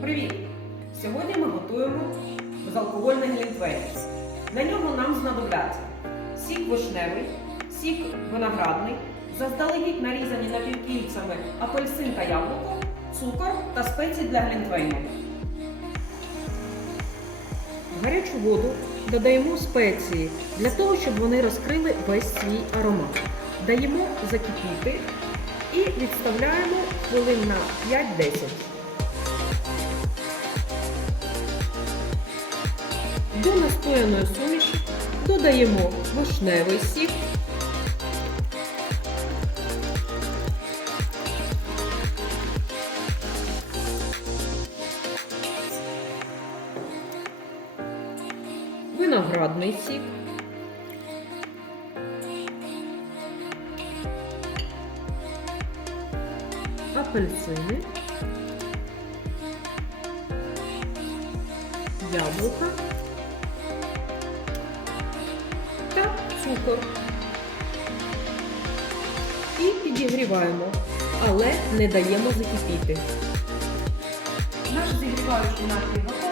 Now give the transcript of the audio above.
Привіт! Сьогодні ми готуємо безалкогольний глінтвейн. Для нього нам знадобляться сік вишневий, сік виноградний, заздалегідь нарізані напівкільцями апельсин та яблуко, цукор та спеції для глінтвейну. В гарячу воду додаємо спеції для того, щоб вони розкрили весь свій аромат. Даємо закипіти і відставляємо хвилин на 5-10. До настояної суміші додаємо вишневий сік, виноградний сік, апельсини, яблука та цукор. І підігріваємо, але не даємо закипіти. Наш зігріваючий напій.